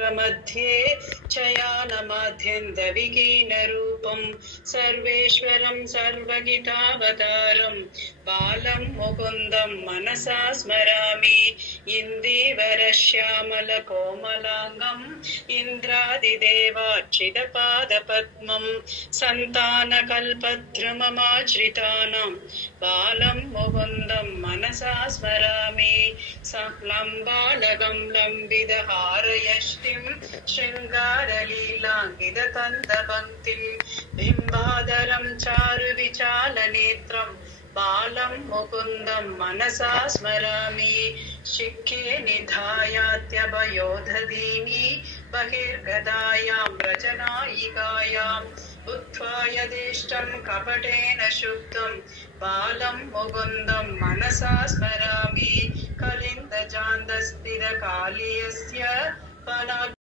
मध्ये चयानमाध्यन्दविकीनरूपं सर्वेश्वरं सर्वगीतावतारं बालं मुकुन्दं मनसा स्मरामि। इन्दीवरश्यामलकोमलाङ्गम् इन्द्रादिदेवार्चितपादपद्मं सन्तानकल्पद्रुममाश्रितानां बालं मुकुन्दं मनसा स्मरामि। लम्बालगं लम्बितहारयष्टिं शृङ्गारलीलाङ्गिततन्तपङ्क्तिं बिम्बाधरं चारुविचालनेत्रं बालं मुकुन्दं मनसा स्मरामि। शिखे निधायात्यभयोधदीनि बहिर्गदायां व्रजनायिकायाम् बुद्ध्वा यदिष्टं कपटेन शुद्धं बालं मुकुन्दं मनसा स्मरामि। कलिन्दजान्दस्थितकालीयस्य